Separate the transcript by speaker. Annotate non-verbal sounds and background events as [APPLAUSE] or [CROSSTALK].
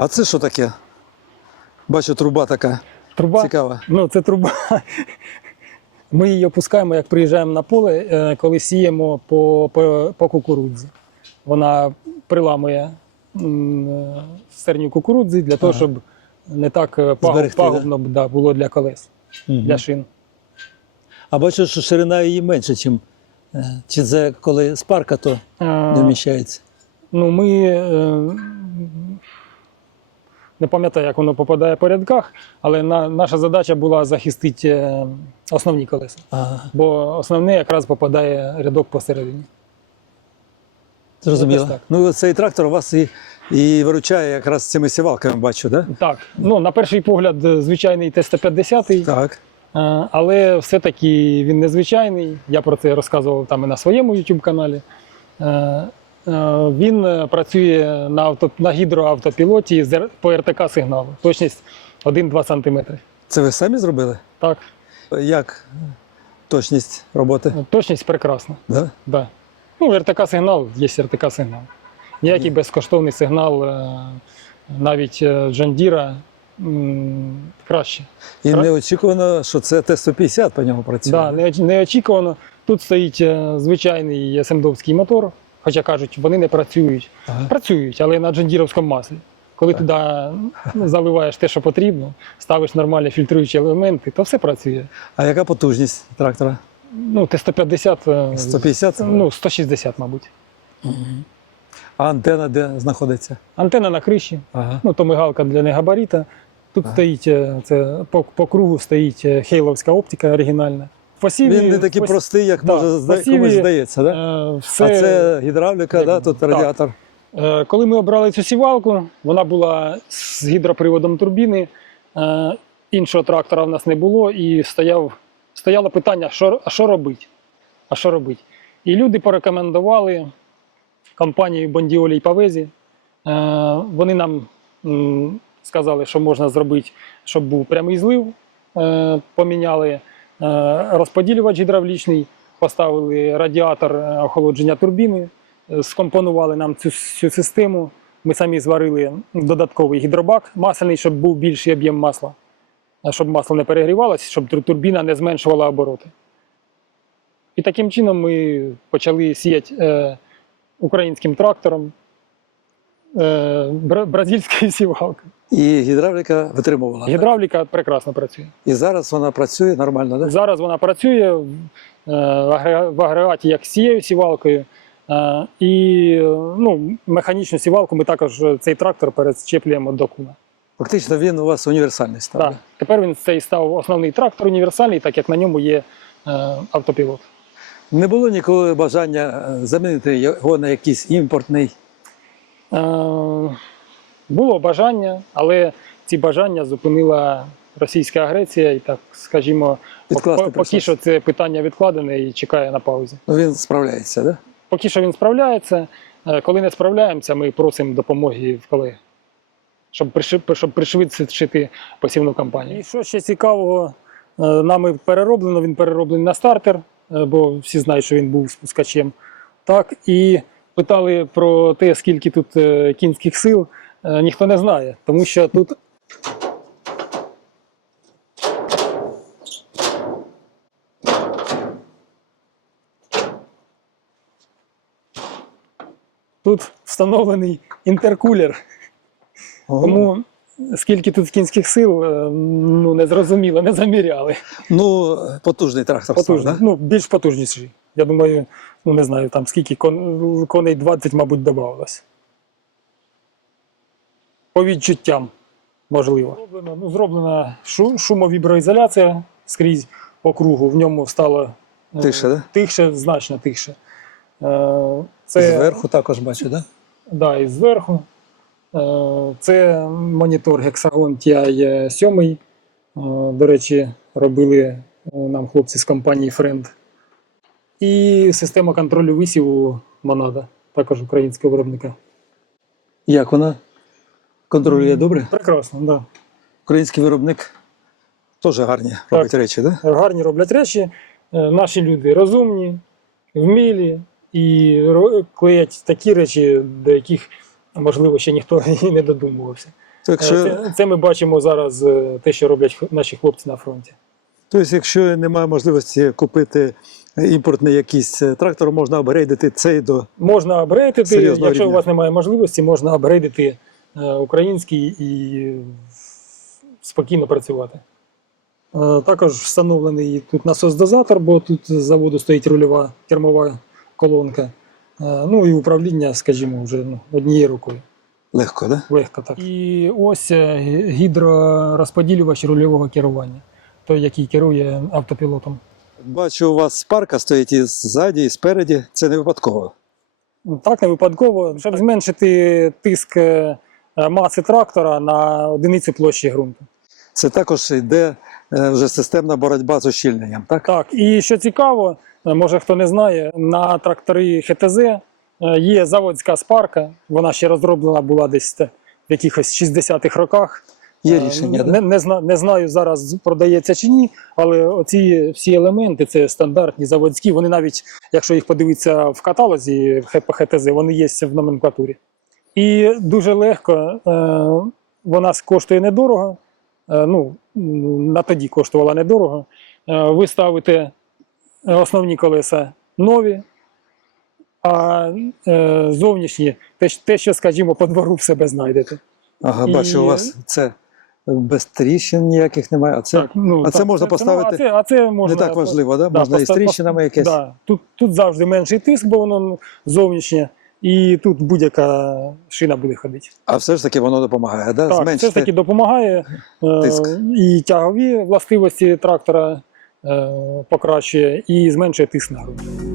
Speaker 1: А це що таке? Бачу, труба така
Speaker 2: Труба.
Speaker 1: цікава.
Speaker 2: Ну, це труба. Ми її опускаємо, як приїжджаємо на поле, е, коли сіємо по, по, по кукурудзі. Вона приламує е, стерню кукурудзи для того,
Speaker 1: Ага.
Speaker 2: щоб не так е, пагуб,
Speaker 1: Зберегти,
Speaker 2: пагубно да, було для колес, для шин.
Speaker 1: А бачу, що ширина її менше, е, Чи це коли спарка, то не вміщається.
Speaker 2: Ну, ми не пам'ятаю, як воно попадає по рядках, але на, наша задача була захистити е, основні колеса.
Speaker 1: Ага,
Speaker 2: Бо основне якраз попадає рядок посередині.
Speaker 1: зрозуміло.
Speaker 2: Так.
Speaker 1: Ну, цей трактор у вас і, і виручає якраз цими сівалками, бачу, так?
Speaker 2: Так, ну на перший погляд, е, звичайний Т-150,
Speaker 1: Так.
Speaker 2: е, але все-таки він незвичайний. Я про це розказував там і на своєму YouTube каналі. Е, Він е, працює на, авто, на гідроавтопілоті по РТК сигналу. Точність 1-2 см.
Speaker 1: Це ви самі зробили?
Speaker 2: Так,
Speaker 1: Як точність роботи?
Speaker 2: ну, точність прекрасна.
Speaker 1: Да?
Speaker 2: Да. Ну, РТК сигнал є РТК сигнал. Ніякий безкоштовний сигнал, е, навіть Джандіра краще.
Speaker 1: І
Speaker 2: Так.
Speaker 1: неочікувано, що це Т-150 по ньому працює.
Speaker 2: Да, неоч- неочікувано. Тут стоїть звичайний СМДовський мотор, хоча кажуть, вони не працюють.
Speaker 1: Ага.
Speaker 2: Працюють, але на джандіровському маслі. Коли туди ну, заливаєш те, що потрібно, ставиш нормальні фільтруючі елементи, то все працює.
Speaker 1: А яка потужність трактора?
Speaker 2: Ну, Т-150, е,
Speaker 1: 150?
Speaker 2: ну, 160, мабуть.
Speaker 1: А антенна де знаходиться?
Speaker 2: Антенна на криші,
Speaker 1: Ага.
Speaker 2: ну, то мигалка для негабаріта. Тут
Speaker 1: Ага.
Speaker 2: стоїть е, це, по, по кругу стоїть е, хейловська оптика оригінальна. В
Speaker 1: Він не такий
Speaker 2: в
Speaker 1: простий, як
Speaker 2: Да,
Speaker 1: може
Speaker 2: в
Speaker 1: комусь здається, да?
Speaker 2: е, все,
Speaker 1: А це гідравліка, да? тут
Speaker 2: так.
Speaker 1: радіатор.
Speaker 2: Е, Коли ми обрали цю сівалку, вона була з гідроприводом турбіни. Е, Іншого трактора в нас не було, і стояв, стояло питання, що, а що робити? А що робити? І люди порекомендували компанію Бондіолі і Павезі. Е, Вони нам сказали, що можна зробити, щоб був прямий злив. Поміняли розподілювач гідравлічний, поставили радіатор е, охолодження турбіни е, скомпонували нам цю, цю систему. Ми самі зварили додатковий гідробак масляний, щоб був більший об'єм масла, щоб масло не перегрівалося, щоб турбіна не зменшувала обороти. І таким чином ми почали сіяти е, українським трактором е, бра- бразильською [LAUGHS] сівалкою.
Speaker 1: І гідравліка витримувала. так?
Speaker 2: Гідравліка прекрасно працює.
Speaker 1: І зараз вона працює нормально, так?
Speaker 2: Зараз вона працює в, е, агрегаті як з цією сівалкою. Е, І ну, механічну сівалку ми також цей трактор перечеплюємо до куна.
Speaker 1: Фактично він у вас універсальний став.
Speaker 2: Так.
Speaker 1: да?
Speaker 2: Тепер він цей став основний трактор універсальний, так як на ньому є автопілот.
Speaker 1: Не було ніколи бажання замінити його на якийсь імпортний.
Speaker 2: Е, Було бажання, але ці бажання зупинила російська агресія, і так, скажімо,
Speaker 1: Відкласти
Speaker 2: поки що це питання відкладене і чекає на паузі.
Speaker 1: Ну, він справляється, да?
Speaker 2: Поки що він справляється. Е, Коли не справляємося, ми просимо допомоги в колег, щоб, щоб пришвидшити посівну кампанію. І що ще цікавого, е, нами перероблено, він перероблений на стартер, бо всі знають, що він був спускачем. Так, і питали про те, скільки тут е, кінських сил, е, ніхто не знає, тому що тут. Тут встановлений інтеркулер.
Speaker 1: Ого.
Speaker 2: Тому скільки тут кінських сил, е, ну не зрозуміло, не заміряли.
Speaker 1: Ну, потужний трактор
Speaker 2: Потужний,
Speaker 1: став, да?
Speaker 2: ну більш потужніший. Я думаю, ну не знаю, там скільки кон, коней 20, мабуть, додавалось. По відчуттям, можливо. Зроблено, ну, зроблена шумовіброізоляція скрізь по кругу. В ньому стало е,
Speaker 1: да?
Speaker 2: тихше, значно тихше. Е, Це,
Speaker 1: Зверху також бачу, так? Да?
Speaker 2: Да, і зверху. Е, Це монітор Hexagon TI 7. Е, До речі, робили е, нам хлопці з компанії Friend. І система контролю висіву Monada, також українського виробника.
Speaker 1: Як вона контролює добре?
Speaker 2: Прекрасно, так. Да.
Speaker 1: Український виробник теж гарні робить речі, так? Да?
Speaker 2: Гарні роблять речі. Е, Наші люди розумні, вмілі і клеять такі речі, до яких, можливо, ще ніхто [LAUGHS] і не додумувався.
Speaker 1: То якщо,
Speaker 2: Це, це ми бачимо зараз е, те, що роблять наші хлопці на фронті.
Speaker 1: Тобто, якщо немає можливості купити імпортний якийсь е, трактор, можна апгрейдити цей до
Speaker 2: Можна апгрейдити, якщо
Speaker 1: рівня.
Speaker 2: у вас немає можливості, можна апгрейдити е, український і спокійно працювати. Е, Також встановлений тут насос-дозатор, бо тут з заводу стоїть рульова кермова колонка. Е, Ну і управління, скажімо, вже ну, однією рукою.
Speaker 1: легко, да?
Speaker 2: Легко так. І ось е, гідророзподілювач рульового керування, той, який керує автопілотом.
Speaker 1: Бачу, у вас спарка стоїть і ззаді, і спереді. Це не випадково.
Speaker 2: Ну, Так, не випадково, щоб зменшити тиск е, маси трактора на одиницю площі ґрунту.
Speaker 1: Це також йде е, вже системна боротьба з ущільненням, так?
Speaker 2: Так, і що цікаво, е, може хто не знає, на трактори ХТЗ є заводська спарка, вона ще розроблена була десь в якихось 60-х роках.
Speaker 1: Є
Speaker 2: Е,
Speaker 1: рішення,
Speaker 2: не, не, зна, не знаю зараз продається чи ні, але оці всі елементи, це стандартні заводські, вони навіть, якщо їх подивитися в каталозі в ХТЗ, вони є в номенклатурі. І дуже легко, е, вона коштує недорого. Е, ну, на тоді коштувала недорого. Е, ви ставите основні колеса нові, а е, зовнішні, те, те, що, скажімо, по двору в себе знайдете.
Speaker 1: Ага,
Speaker 2: і-
Speaker 1: бачу, у вас це без тріщин ніяких немає. А це
Speaker 2: Так, ну,
Speaker 1: а це можна поставити-
Speaker 2: Ну, а, це, а це можна,
Speaker 1: не так важливо, да?
Speaker 2: да,
Speaker 1: можна і з тріщинами якесь.
Speaker 2: Да, тут, тут завжди менший тиск, бо воно зовнішнє, і тут будь-яка шина буде ходити.
Speaker 1: А все ж таки воно допомагає, да?
Speaker 2: Так, все ж таки допомагає е, і тягові властивості трактора е, покращує, і зменшує тиск на ґрунт.